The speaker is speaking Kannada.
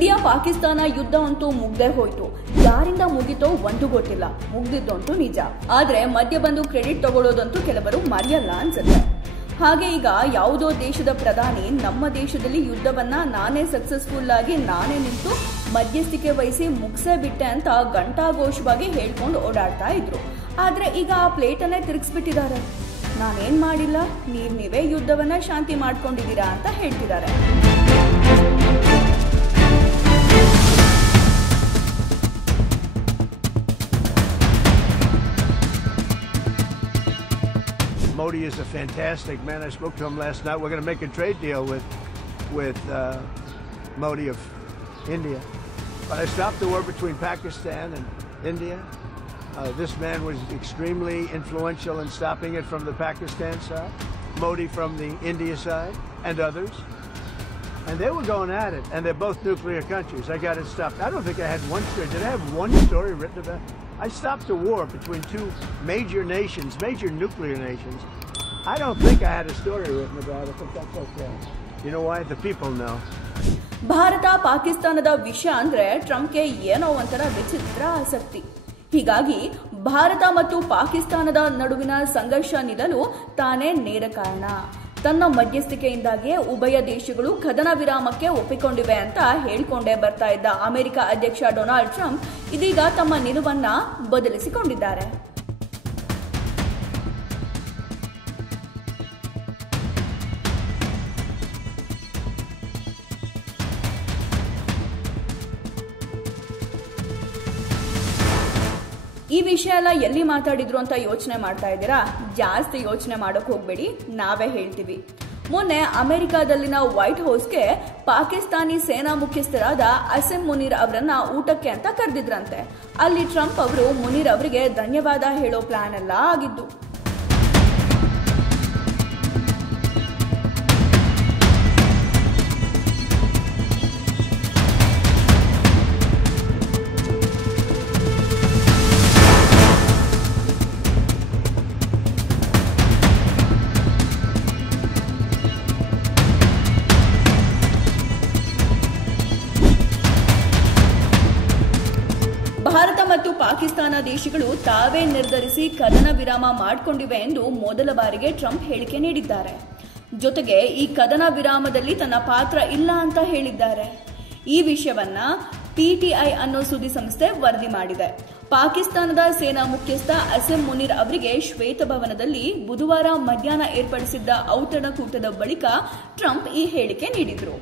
ಇಂಡಿಯಾ ಪಾಕಿಸ್ತಾನ ಯುದ್ಧ ಅಂತೂ ಮುಗ್ದೇ ಹೋಯ್ತು. ಯಾರಿಂದ ಮುಗಿತೋ ಒಂದು ಗೊತ್ತಿಲ್ಲ, ಮುಗ್ದಿದ್ದಂತೂ ನಿಜ. ಆದ್ರೆ ಮಧ್ಯ ಬಂದು ಕ್ರೆಡಿಟ್ ತಗೊಳ್ಳೋದಂತೂ ಕೆಲವರು ಮರೆಯಲ್ಲ ಅನ್ಸುತ್ತೆ. ಹಾಗೆ ಈಗ ಯಾವುದೋ ದೇಶದ ಪ್ರಧಾನಿ ನಮ್ಮ ದೇಶದಲ್ಲಿ ಯುದ್ಧವನ್ನ ನಾನೇ ಸಕ್ಸಸ್ಫುಲ್ ಆಗಿ ನಾನೇ ನಿಂತು ಮಧ್ಯಸ್ಥಿಕೆ ವಹಿಸಿ ಮುಗಿಸೇ ಬಿಟ್ಟೆ ಅಂತ ಘಂಟಾಘೋಷವಾಗಿ ಹೇಳ್ಕೊಂಡು ಓಡಾಡ್ತಾ ಇದ್ರು. ಆದ್ರೆ ಈಗ ಆ ಪ್ಲೇಟನ್ನೇ ತಿರುಗಿಸ್ಬಿಟ್ಟಿದ್ದಾರೆ. ನಾನೇನ್ ಮಾಡಿಲ್ಲ, ನೀವೇ ಯುದ್ಧವನ್ನ ಶಾಂತಿ ಮಾಡ್ಕೊಂಡಿದ್ದೀರಾ ಅಂತ ಹೇಳ್ತಿದ್ದಾರೆ. Modi is a fantastic man. I spoke to him last night. We're going to make a trade deal with Modi of India. But I stopped the war between Pakistan and India. This man was extremely influential in stopping it from the Pakistan side, Modi from the India side, and others. And they were going at it, and they're both nuclear countries. I got it stopped. I don't think I had one story. Did I have one story written about it? I stopped a war between two major nations, major nuclear nations. I don't think I had a story written about it, but that's okay. You know why? The people know. Bharat ಪಾಕಿಸ್ತಾನದ ವಿಷಯ ಅಂದ್ರೆ ಟ್ರಂಪ್ಗೆ ಏನೋ ಒಂಥರ ವಿಚಿತ್ರ ಆಸಕ್ತಿ. ಹೀಗಾಗಿ ಭಾರತ ಮತ್ತು ಪಾಕಿಸ್ತಾನದ ನಡುವಿನ ಸಂಘರ್ಷ ನಿಲ್ಲಲು ತಾನೇ ನೇರ ಕಾರಣ. ತನ್ನ ಮಧ್ಯಸ್ಥಿಕೆಯಿಂದಾಗಿಯೇ ಉಭಯ ದೇಶಗಳು ಕದನ ವಿರಾಮಕ್ಕೆ ಒಪ್ಪಿಕೊಂಡಿವೆ ಅಂತ ಹೇಳಿಕೊಂಡೇ ಬರ್ತಾ ಇದ್ದ ಅಮೆರಿಕ ಅಧ್ಯಕ್ಷ ಡೊನಾಲ್ಡ್ ಟ್ರಂಪ್ ಇದೀಗ ತಮ್ಮ ನಿಲುವನ್ನ ಬದಲಿಸಿಕೊಂಡಿದ್ದಾರೆ. ಈ ವಿಷಯ ಎಲ್ಲ ಎಲ್ಲಿ ಮಾತಾಡಿದ್ರು ಅಂತ ಯೋಚನೆ ಮಾಡ್ತಾ ಇದ್ದೀರಾ? ಜಾಸ್ತಿ ಯೋಚನೆ ಮಾಡೋಕ್ ಹೋಗ್ಬೇಡಿ, ನಾವೇ ಹೇಳ್ತೀವಿ. ಮೊನ್ನೆ ಅಮೆರಿಕಾದಲ್ಲಿನ ವೈಟ್ ಹೌಸ್ಗೆ ಪಾಕಿಸ್ತಾನಿ ಸೇನಾ ಮುಖ್ಯಸ್ಥರಾದ ಅಸಿಮ್ ಮುನೀರ್ ಅವರನ್ನ ಊಟಕ್ಕೆ ಅಂತ ಕರೆದಿದ್ರಂತೆ. ಅಲ್ಲಿ ಟ್ರಂಪ್ ಅವರು ಮುನೀರ್ ಅವರಿಗೆ ಧನ್ಯವಾದ ಹೇಳೋ ಪ್ಲಾನ್ ಎಲ್ಲ ಆಗಿದ್ದು. ಭಾರತ ಮತ್ತು ಪಾಕಿಸ್ತಾನ ದೇಶಗಳು ತಾವೇ ನಿರ್ಧರಿಸಿ ಕದನ ವಿರಾಮ ಮಾಡಿಕೊಂಡಿವೆ ಎಂದು ಮೊದಲ ಬಾರಿಗೆ ಟ್ರಂಪ್ ಹೇಳಿಕೆ ನೀಡಿದ್ದಾರೆ. ಜೊತೆಗೆ ಈ ಕದನ ವಿರಾಮದಲ್ಲಿ ತನ್ನ ಪಾತ್ರ ಇಲ್ಲ ಅಂತ ಹೇಳಿದ್ದಾರೆ. ಈ ವಿಷಯವನ್ನ PTI ಅನ್ನೋ ಸುದ್ದಿ ಸಂಸ್ಥೆ ವರದಿ ಮಾಡಿದೆ. ಪಾಕಿಸ್ತಾನದ ಸೇನಾ ಮುಖ್ಯಸ್ಥ ಅಸಿಮ್ ಮುನೀರ್ ಅವರಿಗೆ ಶ್ವೇತಭವನದಲ್ಲಿ ಬುಧವಾರ ಮಧ್ಯಾಹ್ನ ಏರ್ಪಡಿಸಿದ್ದ ಔತಣಕೂಟದ ಬಳಿಕ ಟ್ರಂಪ್ ಈ ಹೇಳಿಕೆ ನೀಡಿದ್ರು.